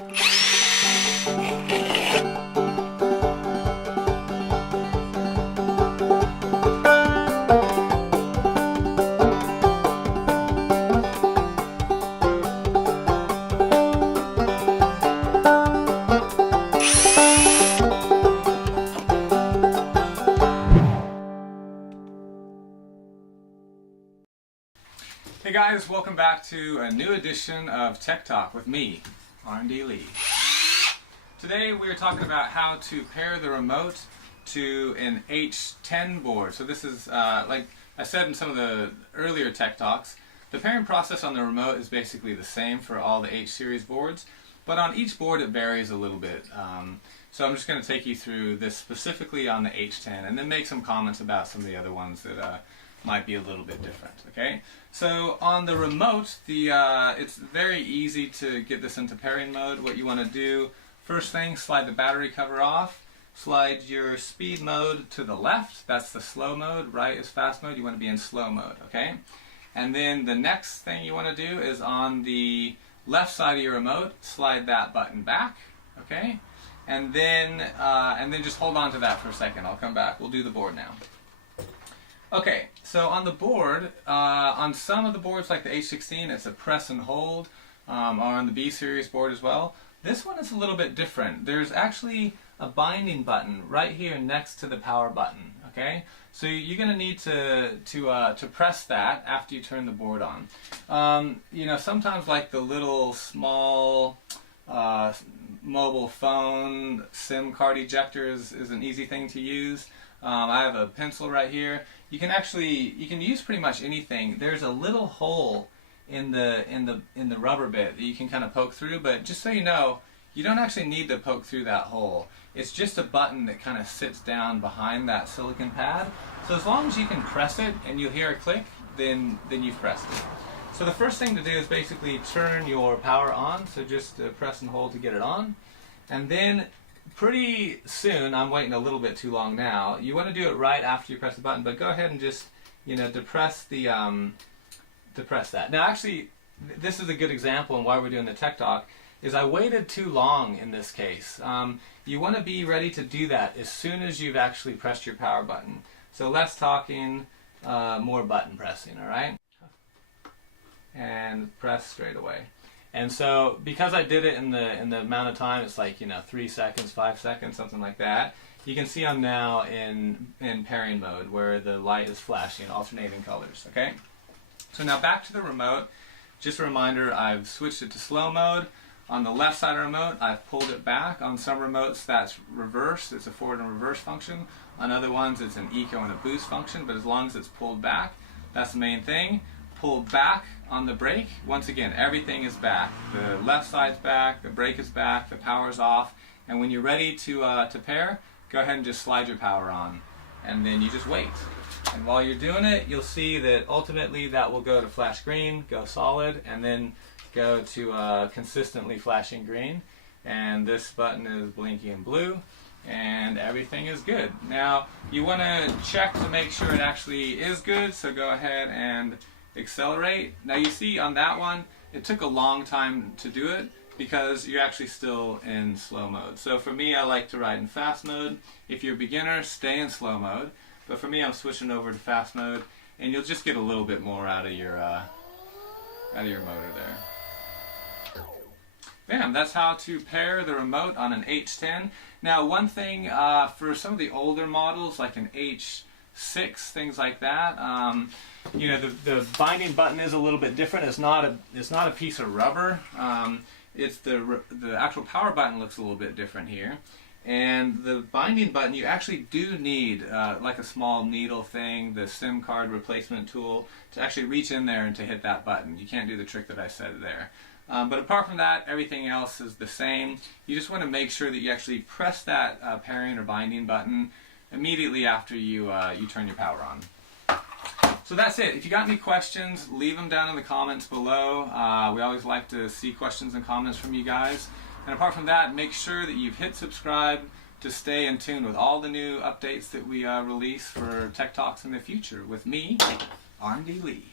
Hey guys, welcome back to a new edition of Tech Talk with me, R&D Lee. Today we are talking about how to pair the remote to an H10 board. So this is, like I said in some of the earlier Tech Talks, the pairing process on the remote is basically the same for all the H series boards, but on each board it varies a little bit. So I'm just going to take you through this specifically on the H10 and then make some comments about some of the other ones that might be a little bit different. Okay, so on the remote, it's very easy to get this into pairing mode. What you want to do, first thing, slide the battery cover off, slide your speed mode to the left, that's the slow mode, right is fast mode, you want to be in slow mode, okay? And then the next thing you want to do is on the left side of your remote, slide that button back, okay? And then just hold on to that for a second, I'll come back, we'll do the board now. Okay, so on the board, on some of the boards like the H16, it's a press and hold, or on the B series board as well. This one is a little bit different. There's actually a binding button right here next to the power button, okay? So you're going to need to press that after you turn the board on. You know, sometimes like the little small mobile phone SIM card ejector is an easy thing to use. I have a pencil right here. You can use pretty much anything. There's a little hole in the rubber bit that you can kind of poke through, but just so you know, you don't actually need to poke through that hole. It's just a button that kind of sits down behind that silicon pad. So as long as you can press it and you'll hear a click, then you've pressed it. So the first thing to do is basically turn your power on, so just press and hold to get it on. And then pretty soon, I'm waiting a little bit too long now, you want to do it right after you press the button, but go ahead and just, you know, depress that. Now actually, this is a good example and why we're doing the Tech Talk, is I waited too long in this case. You want to be ready to do that as soon as you've actually pressed your power button. So less talking, more button pressing, alright? And press straight away. And so, because I did it in the amount of time, it's like, you know, 3 seconds, 5 seconds, something like that. You can see I'm now in pairing mode, where the light is flashing, alternating colors, okay? So now back to the remote. Just a reminder, I've switched it to slow mode. On the left side of the remote, I've pulled it back. On some remotes, that's reverse. It's a forward and reverse function. On other ones, it's an eco and a boost function, but as long as it's pulled back, that's the main thing. Pull back on the brake. Once again, everything is back. The left side's back, the brake is back, the power's off, and when you're ready to pair, go ahead and just slide your power on, and then you just wait. And while you're doing it, you'll see that ultimately that will go to flash green, go solid, and then go to consistently flashing green. And this button is blinking blue, and everything is good. Now, you want to check to make sure it actually is good, so go ahead and accelerate. Now you see on that one, it took a long time to do it because you're actually still in slow mode. So for me, I like to ride in fast mode. If you're a beginner, stay in slow mode. But for me, I'm switching over to fast mode, and you'll just get a little bit more out of your motor there. Bam, that's how to pair the remote on an H10. Now one thing, for some of the older models, like an H6, things like that, you know, the binding button is a little bit different. It's not a piece of rubber. It's the actual power button looks a little bit different here. And the binding button, you actually do need like a small needle thing, the SIM card replacement tool, to actually reach in there and to hit that button. You can't do the trick that I said there. But apart from that, everything else is the same. You just want to make sure that you actually press that pairing or binding button immediately after you turn your power on. So that's it. If you got any questions, leave them down in the comments below. We always like to see questions and comments from you guys. And apart from that, make sure that you've hit subscribe to stay in tune with all the new updates that we release for Tech Talks in the future with me, R&D Lee.